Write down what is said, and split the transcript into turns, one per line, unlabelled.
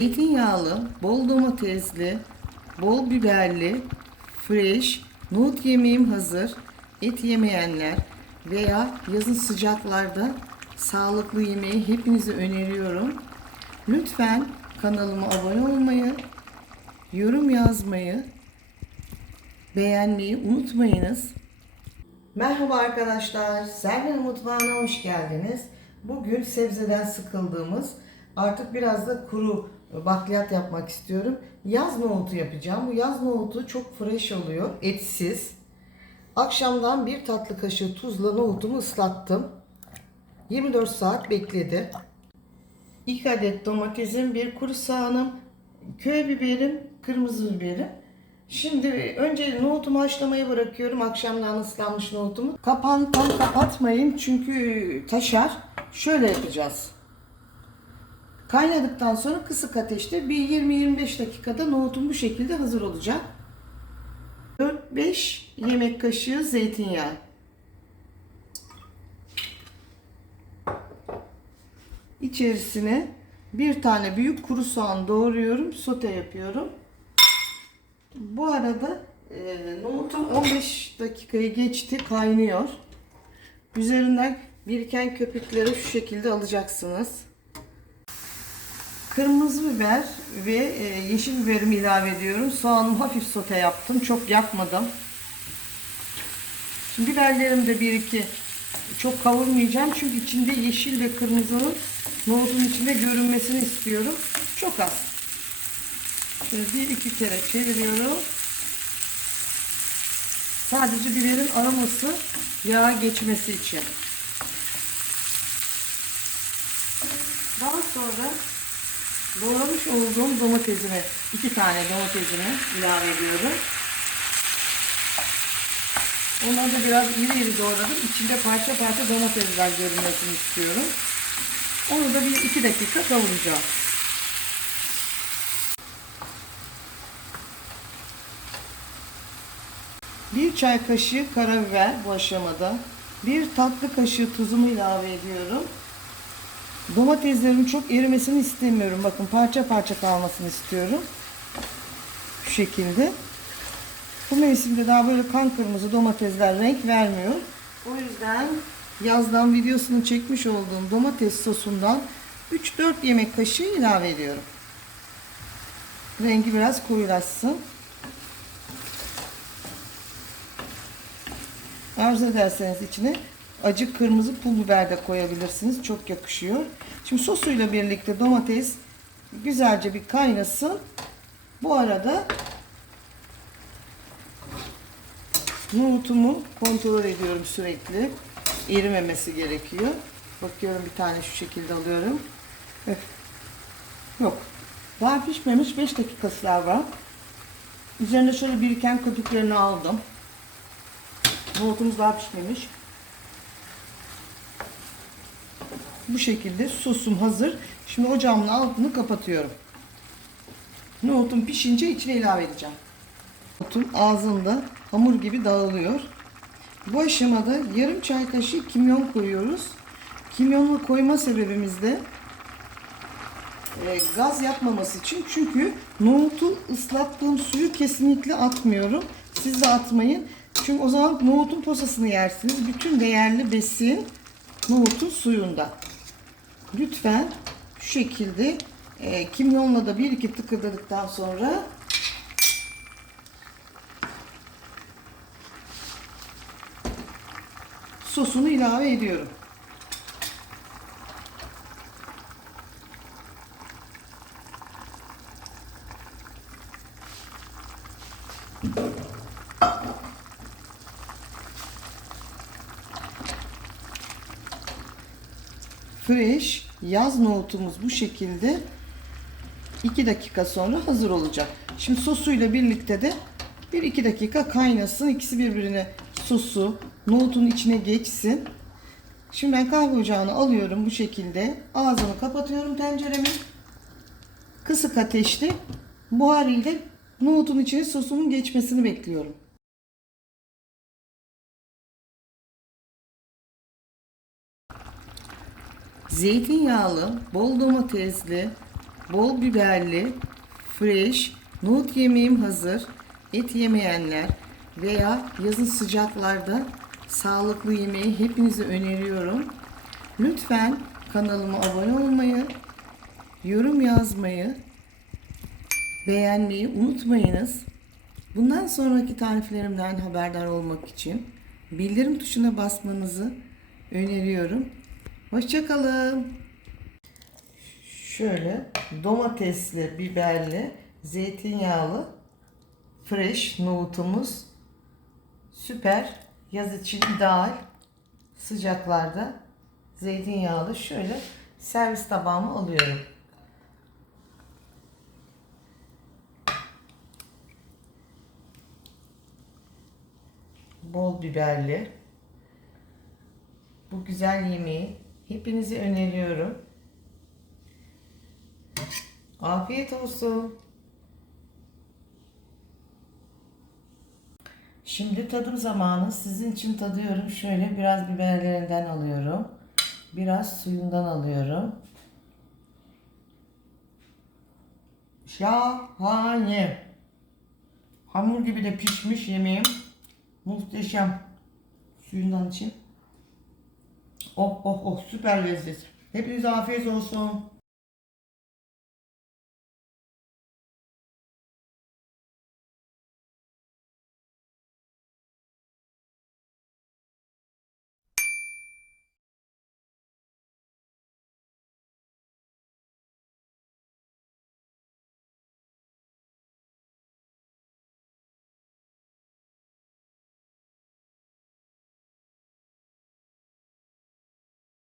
Zeytinyağlı, bol domatesli, bol biberli, fresh, nohut yemeğim hazır. Et yemeyenler veya yazın sıcaklarda sağlıklı yemeği hepinize öneriyorum. Lütfen kanalıma abone olmayı, yorum yazmayı, beğenmeyi unutmayınız. Merhaba arkadaşlar, Sermin Mutfağı'na hoş geldiniz. Bugün sebzeden sıkıldığımız, artık biraz da kuru bakliyat yapmak istiyorum. Yaz nohutu yapacağım. Bu yaz nohutu çok fresh oluyor, etsiz. Akşamdan bir tatlı kaşığı tuzla nohutumu ıslattım. 24 saat bekledi. 2 adet domatesim, bir kuru soğanım, köy biberim, kırmızı biberim. Şimdi önce nohutumu haşlamaya bırakıyorum. Akşamdan ıslanmış nohutumu. Kapağını tam kapatmayın çünkü taşar. Şöyle yapacağız. Kaynadıktan sonra kısık ateşte bir 20-25 dakikada nohutum bu şekilde hazır olacak. 4-5 yemek kaşığı zeytinyağı. İçerisine bir tane büyük kuru soğan doğruyorum. Sote yapıyorum. Bu arada e, nohutum 15 dakikayı geçti. Kaynıyor. Üzerinden biriken köpükleri şu şekilde alacaksınız. Kırmızı biber ve e, yeşil biberimi ilave ediyorum. Soğanımı hafif sote yaptım. Çok yakmadım. Şimdi biberlerim de bir iki çok kavurmayacağım. Çünkü içinde yeşil ve kırmızının nohutun içinde görünmesini istiyorum. Çok az. Şöyle bir iki kere çeviriyorum. Sadece biberin aroması yağa geçmesi için. Daha sonra doğramış olduğum domatesimi, iki tane domatesimi ilave ediyorum. Onları da biraz iri iri doğradım. İçinde parça parça domatesler görünmesini istiyorum. Onu da bir iki dakika kavuracağım. Bir çay kaşığı karabiber bu aşamada. Bir tatlı kaşığı tuzumu ilave ediyorum. Domateslerimin çok erimesini istemiyorum. Bakın parça parça kalmasını istiyorum. Şu şekilde. Bu mevsimde daha böyle kan kırmızı domatesler renk vermiyor. O yüzden yazdan videosunu çekmiş olduğum domates sosundan 3-4 yemek kaşığı ilave ediyorum. Rengi biraz koyulaşsın. Arzu ederseniz içine acı kırmızı pul biber de koyabilirsiniz. Çok yakışıyor. Şimdi sosuyla birlikte domates güzelce bir kaynasın. Bu arada nohutumu kontrol ediyorum sürekli. Erimemesi gerekiyor. Bakıyorum bir tane şu şekilde alıyorum. Öf. Yok. Daha pişmemiş 5 dakikası daha var. Üzerine şöyle biriken köpüklerini aldım. Nohutumuz daha pişmemiş. Bu şekilde sosum hazır. Şimdi ocağımın altını kapatıyorum. Nohutum pişince içine ilave edeceğim. Nohutum ağzında hamur gibi dağılıyor. Bu aşamada yarım çay kaşığı kimyon koyuyoruz. Kimyonu koyma sebebimiz de e, gaz yapmaması için. Çünkü nohutu ıslattığım suyu kesinlikle atmıyorum. Siz de atmayın. Çünkü o zaman nohutun posasını yersiniz. Bütün değerli besin nohutun suyunda. Lütfen şu şekilde e, kimyonla da bir iki tıkırdadıktan sonra sosunu ilave ediyorum. Fresh yaz nohutumuz bu şekilde 2 dakika sonra hazır olacak. Şimdi sosuyla birlikte de 1-2 dakika kaynasın. İkisi birbirine sosu nohutun içine geçsin. Şimdi ben kahve ocağını alıyorum bu şekilde. Ağzını kapatıyorum tenceremin. Kısık ateşte buhar ile nohutun içine sosumun geçmesini bekliyorum. Zeytinyağlı, bol domatesli, bol biberli, fresh, nohut yemeğim hazır. Et yemeyenler veya yazın sıcaklarda sağlıklı yemeği hepinize öneriyorum. Lütfen kanalıma abone olmayı, yorum yazmayı, beğenmeyi unutmayınız. Bundan sonraki tariflerimden haberdar olmak için bildirim tuşuna basmanızı öneriyorum. Hoşçakalın. Şöyle domatesli, biberli, zeytinyağlı fresh nohutumuz süper. Yaz için ideal. Sıcaklarda zeytinyağlı şöyle servis tabağıma alıyorum. Bol biberli. Bu güzel yemeği hepinize öneriyorum. Afiyet olsun. Şimdi tadım zamanı. Sizin için tadıyorum. Şöyle biraz biberlerinden alıyorum. Biraz suyundan alıyorum. Şahane. Hamur gibi de pişmiş yemeğim. Muhteşem. Suyundan için. Oh oh oh süper lezzet. Hepinize afiyet olsun.